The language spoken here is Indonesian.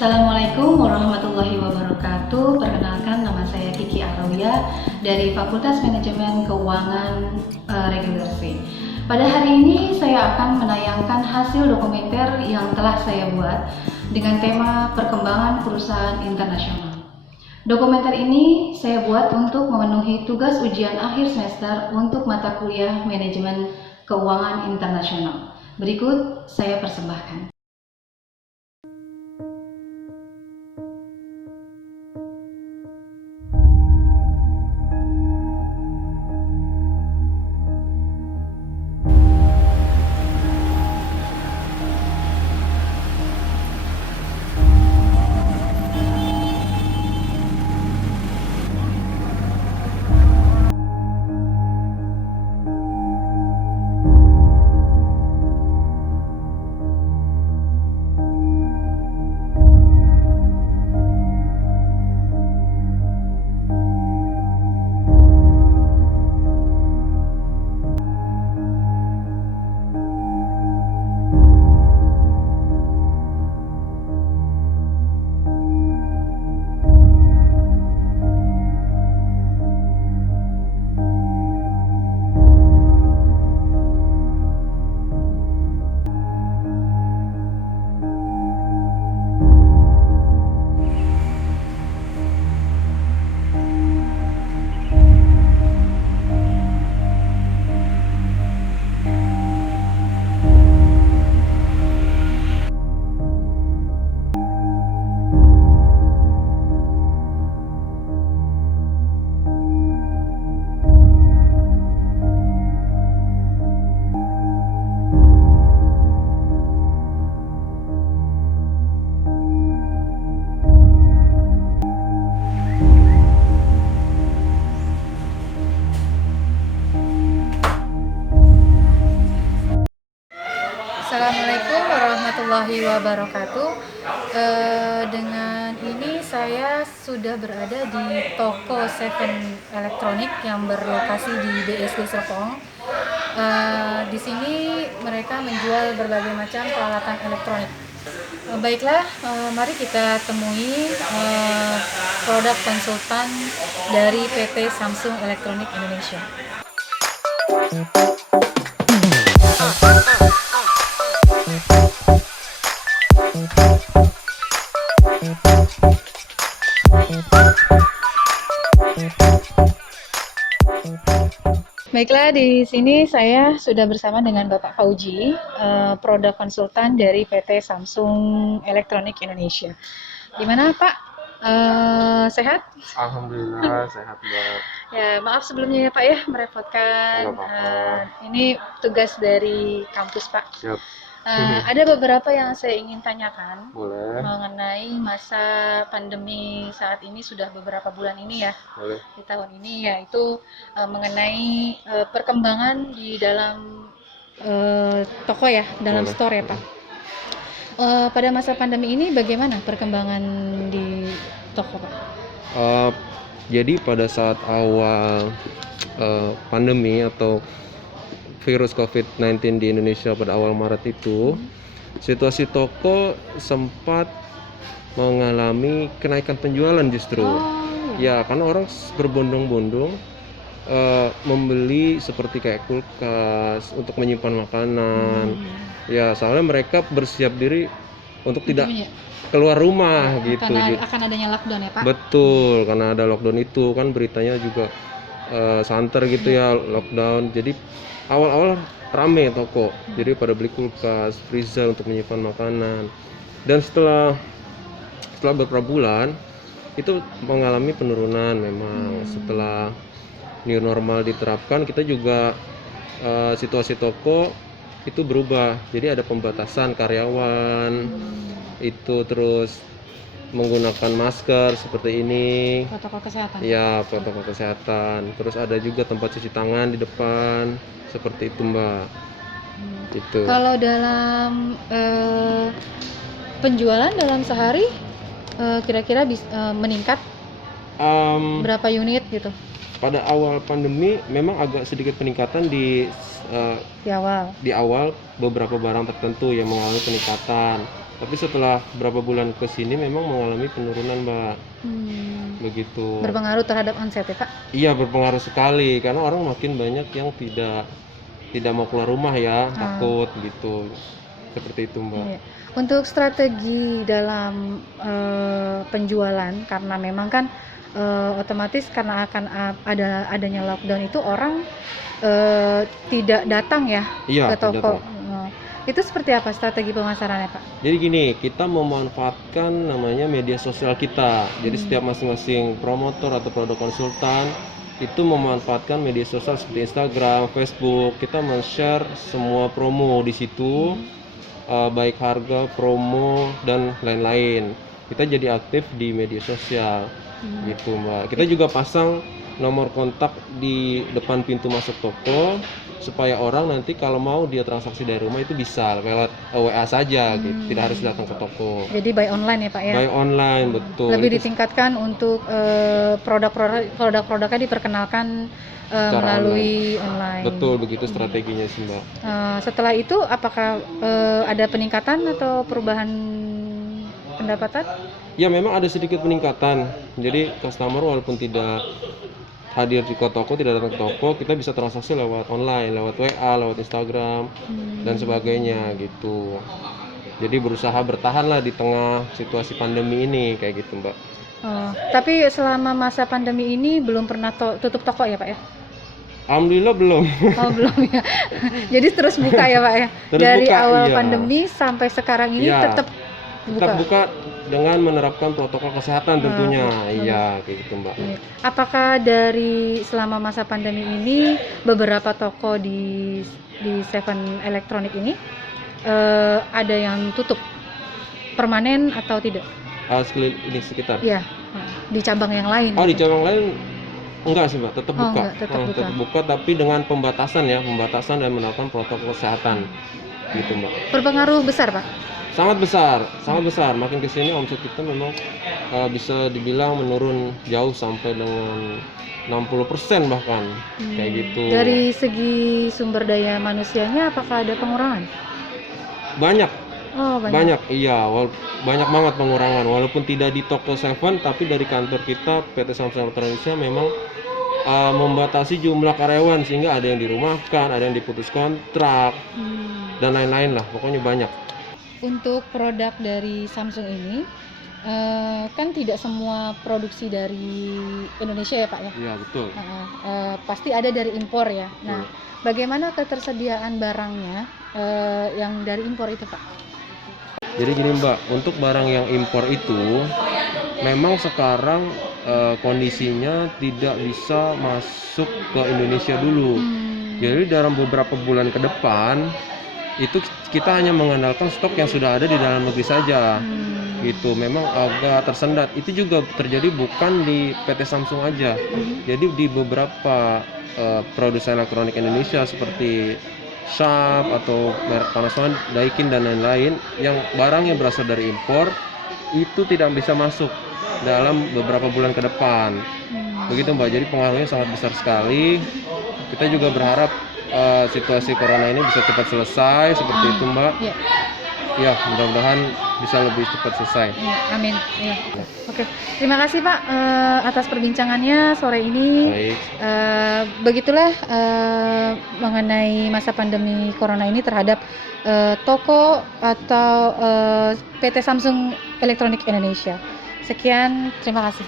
Assalamualaikum warahmatullahi wabarakatuh. Perkenalkan, nama saya Kiki Arauya dari Fakultas Manajemen Keuangan Reguler C. Pada hari ini saya akan menayangkan hasil dokumenter yang telah saya buat dengan tema perkembangan perusahaan internasional. Dokumenter ini saya buat untuk memenuhi tugas ujian akhir semester untuk mata kuliah Manajemen Keuangan Internasional. Berikut saya persembahkan. Assalamualaikum warahmatullahi wabarakatuh. Dengan ini saya sudah berada di toko Seven Elektronik yang berlokasi di BSD Serpong. Di sini mereka menjual berbagai macam peralatan elektronik. Baiklah, mari kita temui produk konsultan dari PT Samsung Elektronik Indonesia. Baiklah, di sini saya sudah bersama dengan Bapak Fauji, produk konsultan dari PT Samsung Elektronik Indonesia. Gimana Pak? Sehat? Alhamdulillah sehat Mbak. Ya, maaf sebelumnya ya Pak ya, merepotkan. Nggak apa-apa. Ini tugas dari kampus Pak. Siap. Ada beberapa yang saya ingin tanyakan. Boleh. Mengenai masa pandemi saat ini, sudah beberapa bulan ini ya. Boleh. Di tahun ini, yaitu mengenai perkembangan di dalam toko ya, dalam Boleh. store ya Pak. Pada masa pandemi ini bagaimana perkembangan di toko Pak? Jadi pada saat awal pandemi atau virus COVID-19 di Indonesia pada awal Maret itu, situasi toko sempat mengalami kenaikan penjualan justru. Ya, karena orang berbondong-bondong membeli seperti kayak kulkas untuk menyimpan makanan. Ya, soalnya mereka bersiap diri untuk tidak keluar rumah gitu. Karena akan adanya lockdown ya Pak? Betul, karena ada lockdown itu kan beritanya juga santer gitu ya, lockdown. Jadi awal-awal rame toko, jadi pada beli kulkas, freezer untuk menyimpan makanan. Dan setelah beberapa bulan itu mengalami penurunan memang. Setelah new normal diterapkan, kita juga situasi toko itu berubah. Jadi ada pembatasan karyawan, itu terus menggunakan masker seperti ini, Protokol kesehatan. ya protokol kesehatan. Terus ada juga tempat cuci tangan di depan, seperti itu Mbak. Gitu. Kalau dalam penjualan dalam sehari kira-kira meningkat berapa unit gitu? pada awal pandemi memang agak sedikit peningkatan Di awal. beberapa barang tertentu yang mengalami peningkatan. Tapi setelah beberapa bulan ke sini memang mengalami penurunan, Mbak. Begitu. Berpengaruh terhadap omset ya, Pak? Iya, berpengaruh sekali karena orang makin banyak yang tidak mau keluar rumah ya, takut gitu. Seperti itu, Mbak. Iya. Untuk strategi dalam penjualan, karena memang kan otomatis karena akan adanya lockdown itu orang tidak datang ya Iya, ke toko. tidak tahu. Itu seperti apa strategi pemasarannya, Pak? Jadi gini, kita memanfaatkan namanya media sosial kita. Jadi setiap masing-masing promotor atau produk konsultan itu memanfaatkan media sosial seperti Instagram, Facebook. Kita men-share semua promo di situ, baik harga, promo dan lain-lain. Kita jadi aktif di media sosial, gitu, Mbak. Kita juga pasang nomor kontak di depan pintu masuk toko supaya orang nanti kalau mau dia transaksi dari rumah itu bisa lewat WA saja, gitu. Tidak harus datang ke toko. Jadi buy online ya, Pak ya? Buy online, betul. Lebih Itu ditingkatkan untuk produk-produknya diperkenalkan melalui online. betul, begitu strateginya sih, Mbak. Setelah itu apakah ada peningkatan atau perubahan pendapatan? Ya memang ada sedikit peningkatan. Jadi customer walaupun tidak hadir di toko, tidak datang ke toko, kita bisa transaksi lewat online, lewat WA, lewat Instagram dan sebagainya gitu. Jadi berusaha bertahan lah di tengah situasi pandemi ini kayak gitu, Mbak. Tapi selama masa pandemi ini belum pernah tutup toko ya, Pak ya? Alhamdulillah belum. Oh belum ya. Jadi terus buka ya, Pak ya? Terus Dari buka, awal iya. pandemi sampai sekarang ini Iya. tetap Tetap buka dengan menerapkan protokol kesehatan tentunya. Iya, kayak gitu, Mbak. Apakah dari selama masa pandemi ini beberapa toko di Seven Electronic ini ada yang tutup permanen atau tidak? Ini sekitar. Iya, di cabang yang lain. Oh, di cabang lain enggak sih, Mbak, tetap buka. Enggak, tetap buka. Tetap buka tapi dengan pembatasan dan menerapkan protokol kesehatan. Gitu, Mbak. Berpengaruh besar, Pak? Sangat besar. Makin kesini omset kita memang bisa dibilang menurun jauh sampai dengan 60% bahkan kayak gitu. Dari segi sumber daya manusianya apakah ada pengurangan? Banyak. Oh, Banyak, iya. Banyak banget pengurangan. Walaupun tidak di toko Seven, tapi dari kantor kita PT Samsung Indonesia memang membatasi jumlah karyawan sehingga ada yang dirumahkan, ada yang diputus kontrak dan lain-lain lah. Pokoknya banyak. Untuk produk dari Samsung ini kan tidak semua produksi dari Indonesia ya, Pak ya? Iya, betul. Pasti ada dari impor ya. Nah, bagaimana ketersediaan barangnya yang dari impor itu, Pak? Jadi gini, Mbak, untuk barang yang impor itu memang sekarang kondisinya tidak bisa masuk ke Indonesia dulu. Jadi dalam beberapa bulan ke depan itu kita hanya mengandalkan stok yang sudah ada di dalam negeri saja. Gitu, memang agak tersendat. Itu juga terjadi bukan di PT Samsung aja. Jadi di beberapa produsen elektronik Indonesia seperti Sharp atau merek Panasonic, Daikin dan lain-lain yang barang yang berasal dari impor itu tidak bisa masuk dalam beberapa bulan ke depan. Begitu, Mbak. Jadi pengaruhnya sangat besar sekali. Kita juga berharap situasi corona ini bisa cepat selesai seperti itu, Mbak. Iya. Ya, mudah-mudahan bisa lebih cepat selesai. Ya, amin. Ya. Oke, terima kasih Pak atas perbincangannya sore ini. Baik. Begitulah mengenai masa pandemi corona ini terhadap toko atau PT Samsung Electronic Indonesia. Sekian, terima kasih.